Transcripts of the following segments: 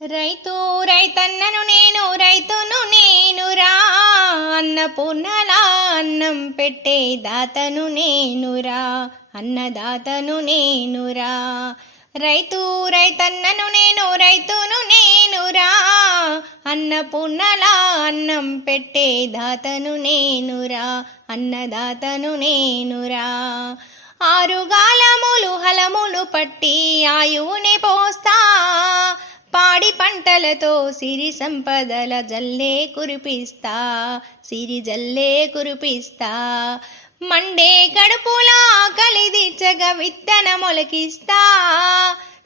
రైతు రైతన్నను నేను రైతును నేనురా, అన్నపూర్ణలా అన్నం పెట్టే దాతను నేనురా, అన్నదాతను నేనురా. రైతు రైతన్నను నేను రైతును నేనురా, అన్నపూర్ణలా అన్నం పెట్టే దాతను నేనురా, అన్నదాతను నేనురా. ఆరుగాలములు హలములు పట్టి ఆయువుని పోస్తా, పాడి పంటలతో సిరి సంపదల జల్లే కురిపిస్తా, సిరి జల్లే కురిపిస్తా. మండే కడుపులా కలిదిచ్చగా విత్తన మొలకిస్తా,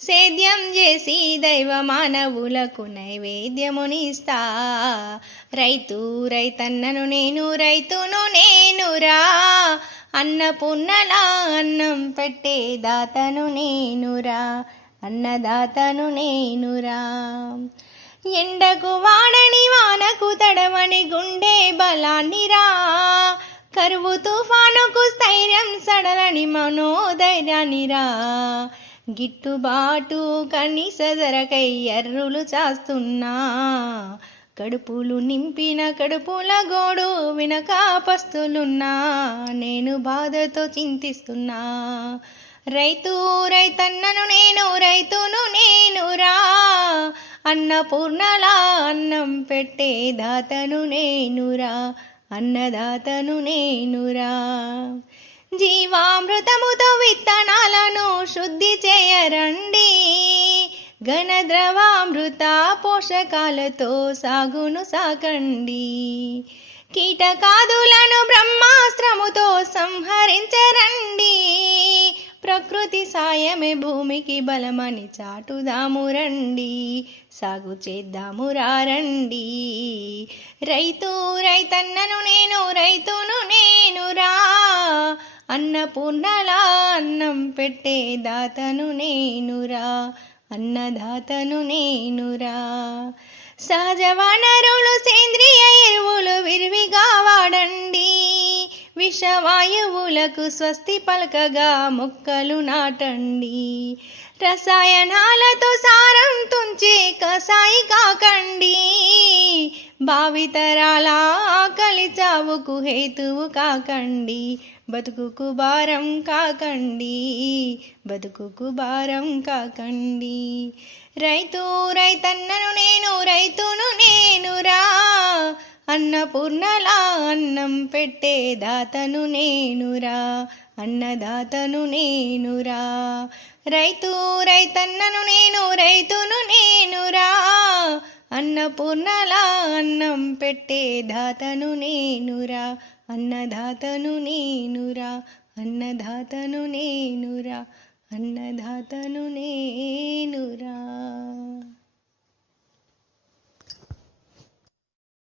సేద్యం చేసి దైవ మానవులకు నైవేద్యమునిస్తా. రైతు రైతన్నను నేను రైతును నేనురా, అన్నపూర్ణలా అన్నం పెట్టే దాతను నేనురా, అన్నదాతను నేనురా. ఎండకు వాడని వానకు తడవని గుండె బలాన్నిరా, కరువు తుఫానుకు స్థైర్యం సడలని మనోధైర్యాన్నిరా. గిట్టుబాటు కనీస ధరకై ఎర్రులు చాస్తున్నా, కడుపులు నింపిన కడుపుల గోడు వినక పస్తులున్నా, నేను బాధతో చింతిస్తున్నా. రైతు రైతన్నను నేను రైతును నేనురా, అన్నపూర్ణలా అన్నం పెట్టే దాతను నేనురా, అన్నదాతను నేనురా. జీవామృతముతో విత్తనాలను శుద్ధి చేయరండి, ఘనద్రవామృత పోషకాలతో సాగును సాకండి. కీటకాదులను బ్రహ్మాస్త్రముతో సంహరించరండి, ప్రకృతి సాయమే భూమికి బలమని చాటుదాము రండి, సాగు చేద్దాము రండి. రైతు రైతన్నను నేను రైతును నేనురా, అన్నపూర్ణలా అన్నం పెట్టే దాతను నేనురా, అన్నదాతను నేనురా. సహజ వనరులు సేంద్రియ ఎరువులు విరివిగా వాడండి, విషవాయువులకు స్వస్తి పలకగా మొక్కలు నాటండి. రసాయనాలతో సారం తుంచే కసాయి కాకండి, భావితరాల ఆకలి చావుకు హేతువు కాకండి. బతుకుకు భారం కాకండి, బతుకుకు భారం కాకండి. రైతు రైతన్నను నేను రైతును నేనురా, అన్నపూర్ణలా అన్నం పెట్టే దాతను నేనురా, అన్నదాతను నేనురా. రైతు రైతన్నను నేను రైతును నేనురా, అన్నపూర్ణలా అన్నం పెట్టే దాతను నేనురా, అన్నదాతను నేనురా, అన్నదాతను నేనురా, అన్నదాతను నేనురా.